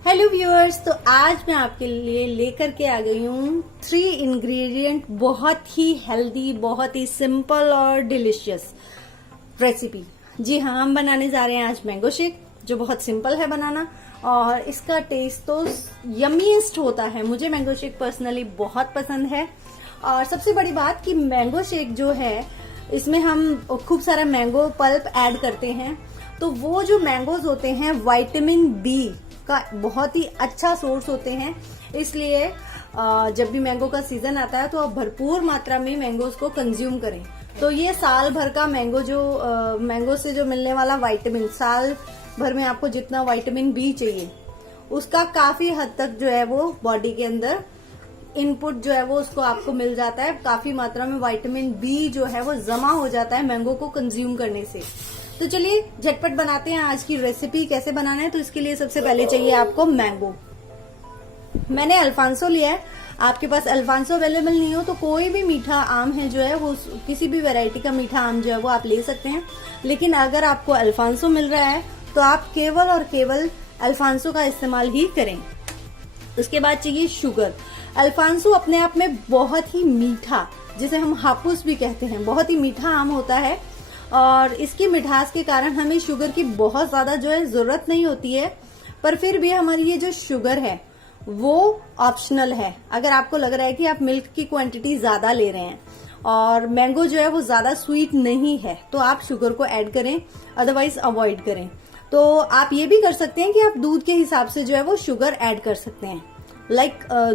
Hello viewers, तो आज मैं आपके लिए लेकर के आ गई हूँ 3 इंग्रेडिएंट बहुत ही हेल्दी, बहुत ही सिंपल और डिलिशियस रेसिपी। जी हाँ, हम बनाने जा रहे हैं आज मैंगो शेक, जो बहुत सिंपल है बनाना और इसका टेस्ट तो यमीएस्ट होता है। मुझे मैंगो शेक पर्सनली बहुत पसंद है। और सबसे बड़ी बात कि मैंगो शेक जो है, इसमें हम खूब सारा मैंगो पल्प ऐड करते हैं, तो वो जो मैंगोज होते हैं विटामिन बी का बहुत ही अच्छा सोर्स होते हैं। इसलिए जब भी मैंगो का सीजन आता है तो आप भरपूर मात्रा में मैंगोज को कंज्यूम करें। तो ये साल भर का मैंगो से जो मिलने वाला विटामिन, साल भर में आपको जितना विटामिन बी चाहिए उसका काफी हद तक जो है वो बॉडी के अंदर इनपुट जो है वो उसको आपको मिल जाता है। काफी मात्रा में विटामिन बी जो है वो जमा हो जाता है मैंगो को कंज्यूम करने से। तो चलिए झटपट बनाते हैं आज की रेसिपी। कैसे बनाना है, तो इसके लिए सबसे पहले चाहिए आपको मैंगो। मैंने अल्फांसो लिया है। आपके पास अल्फांसो अवेलेबल नहीं हो तो कोई भी मीठा आम है जो है वो, किसी भी वैरायटी का मीठा आम जो है वो आप ले सकते हैं। लेकिन अगर आपको अल्फांसो मिल रहा है तो आप केवल और केवल अल्फांसो का इस्तेमाल ही करें। उसके बाद चाहिए शुगर। अल्फांसो अपने आप में बहुत ही मीठा, जिसे हम हापुस भी कहते हैं, बहुत ही मीठा आम होता है और इसकी मिठास के कारण हमें शुगर की बहुत ज्यादा जो है जरूरत नहीं होती है। पर फिर भी हमारी ये जो शुगर है वो ऑप्शनल है। अगर आपको लग रहा है कि आप मिल्क की क्वांटिटी ज्यादा ले रहे हैं और मैंगो जो है वो ज्यादा स्वीट नहीं है तो आप शुगर को ऐड करें, अदरवाइज अवॉइड करें। तो आप ये भी कर सकते हैं कि आप दूध के हिसाब से जो है वो शुगर ऐड कर सकते हैं।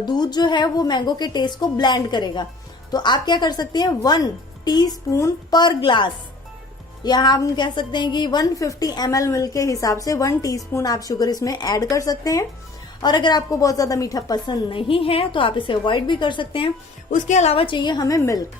दूध जो है वो मैंगो के टेस्ट को ब्लेंड करेगा। तो आप क्या कर सकते हैं, 1 टीस्पून पर ग्लास, यहाँ हम कह सकते हैं कि 150 ml मिल्क के हिसाब से 1 टीस्पून आप शुगर इसमें ऐड कर सकते हैं। और अगर आपको बहुत ज्यादा मीठा पसंद नहीं है तो आप इसे अवॉइड भी कर सकते हैं। उसके अलावा चाहिए हमें मिल्क।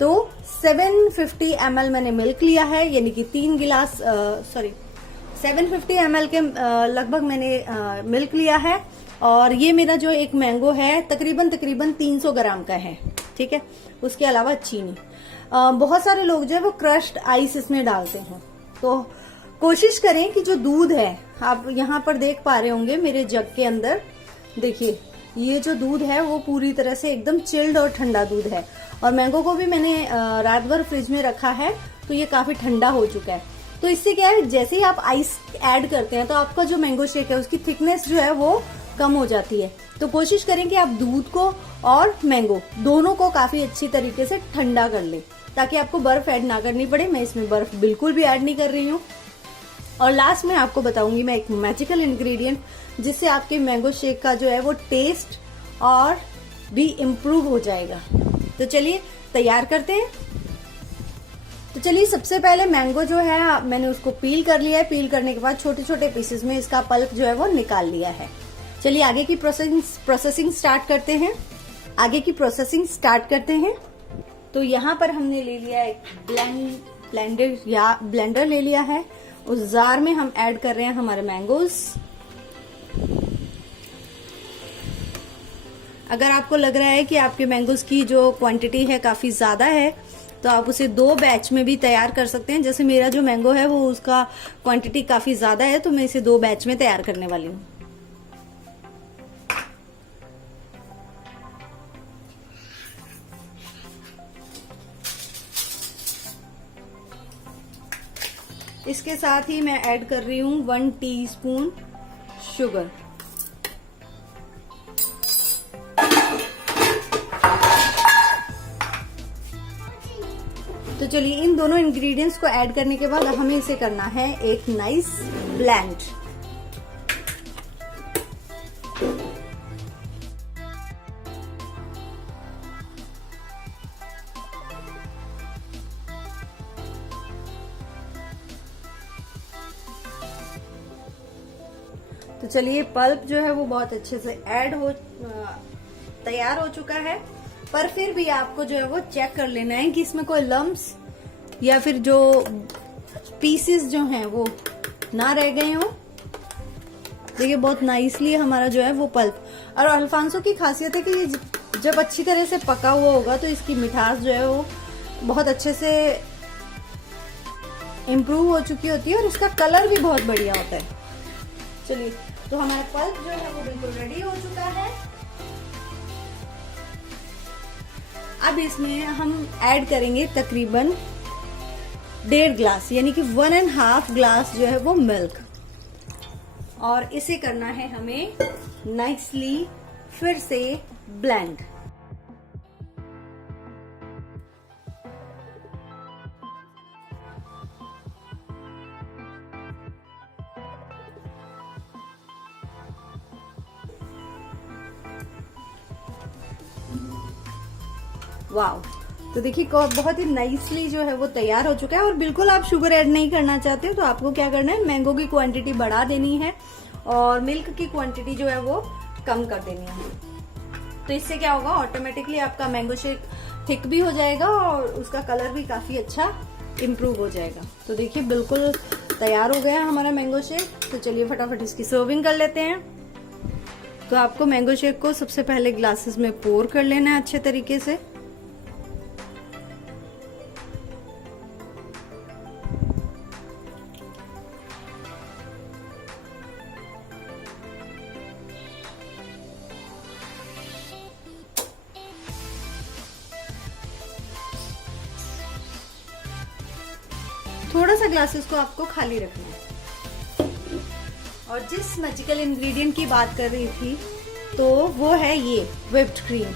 तो 750 ml मैंने मिल्क लिया है, यानी कि 750 ml के लगभग मैंने मिल्क लिया है। और ये मेरा जो एक मैंगो है तकरीबन 300 ग्राम का है, ठीक है। उसके अलावा चीनी। बहुत सारे लोग जो है वो क्रश्ड आइस इसमें डालते हैं। तो कोशिश करें कि जो दूध है, आप यहाँ पर देख पा रहे होंगे मेरे जग के अंदर, देखिए ये जो दूध है वो पूरी तरह से एकदम चिल्ड और ठंडा दूध है। और मैंगो को भी मैंने रात भर फ्रिज में रखा है तो ये काफी ठंडा हो चुका है। तो इससे क्या है, जैसे ही आप आइस ऐड करते हैं तो आपका जो मैंगो शेक है उसकी थिकनेस जो है वो कम हो जाती है। तो कोशिश करें कि आप दूध को और मैंगो दोनों को काफी अच्छी तरीके से ठंडा कर लें, ताकि आपको बर्फ ऐड ना करनी पड़े। मैं इसमें बर्फ बिल्कुल भी ऐड नहीं कर रही हूँ। और लास्ट में आपको बताऊंगी मैं एक मैजिकल इंग्रेडिएंट, जिससे आपके मैंगो शेक का जो है वो टेस्ट और भी इम्प्रूव हो जाएगा। तो चलिए तैयार करते हैं। तो चलिए सबसे पहले मैंगो जो है मैंने उसको पील कर लिया है। पील करने के बाद छोटे छोटे पीसेस में इसका पल्प जो है वो निकाल लिया है। चलिए आगे की प्रोसेसिंग स्टार्ट करते हैं। तो यहाँ पर हमने ले लिया एक ब्लेंडर ले लिया है। उस जार में हम ऐड कर रहे हैं हमारे मैंगोज। अगर आपको लग रहा है कि आपके मैंगोज की जो क्वांटिटी है काफी ज्यादा है तो आप उसे 2 बैच में भी तैयार कर सकते हैं। जैसे मेरा जो मैंगो है वो उसका क्वांटिटी काफी ज्यादा है तो मैं इसे 2 बैच में तैयार करने वाली हूँ। इसके साथ ही मैं ऐड कर रही हूँ 1 टीस्पून शुगर। तो चलिए इन दोनों इंग्रेडिएंट्स को ऐड करने के बाद हमें इसे करना है एक नाइस ब्लेंड। तो चलिए पल्प जो है वो बहुत अच्छे से तैयार हो चुका है। पर फिर भी आपको जो है वो चेक कर लेना है कि इसमें कोई लम्प्स या फिर जो पीसेस जो हैं वो ना रह गए हों। देखिए बहुत नाइसली हमारा जो है वो पल्प। और अल्फांसो की खासियत है कि ये जब अच्छी तरह से पका हुआ होगा तो इसकी मिठास जो है वो बहुत अच्छे से इम्प्रूव हो चुकी होती है और इसका कलर भी बहुत बढ़िया होता है। चलिए तो हमारा पल्प जो है वो बिल्कुल रेडी हो चुका है। अब इसमें हम ऐड करेंगे तकरीबन 1.5 ग्लास यानी कि 1.5 ग्लास जो है वो मिल्क, और इसे करना है हमें नाइसली फिर से ब्लेंड। वाव, तो देखिए बहुत ही नाइसली जो है वो तैयार हो चुका है। और बिल्कुल आप शुगर ऐड नहीं करना चाहते हो तो आपको क्या करना है, मैंगो की क्वांटिटी बढ़ा देनी है और मिल्क की क्वांटिटी जो है वो कम कर देनी है। तो इससे क्या होगा, ऑटोमेटिकली आपका मैंगो शेक थिक भी हो जाएगा और उसका कलर भी काफी अच्छा इम्प्रूव हो जाएगा। तो देखिए बिल्कुल तैयार हो गया हमारा मैंगो शेक। तो चलिए फटाफट इसकी सर्विंग कर लेते हैं। तो आपको मैंगो शेक को सबसे पहले ग्लासेस में पोर कर लेना है अच्छे तरीके से। थोड़ा सा ग्लासेस को आपको खाली रखना है। और जिस मैजिकल इंग्रेडिएंट की बात कर रही थी तो वो है ये व्हिप्ड क्रीम।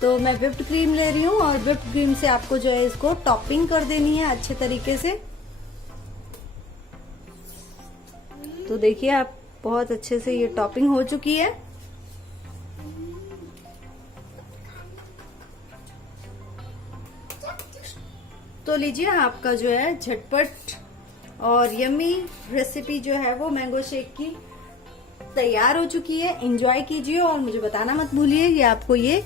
तो मैं व्हिप्ड क्रीम ले रही हूँ और व्हिप्ड क्रीम से आपको जो है इसको टॉपिंग कर देनी है अच्छे तरीके से। तो देखिए आप बहुत अच्छे से ये टॉपिंग हो चुकी है। तो लीजिए आपका जो है झटपट और यम्मी रेसिपी जो है वो मैंगो शेक की तैयार हो चुकी है। एंजॉय कीजिए और मुझे बताना मत भूलिए कि आपको ये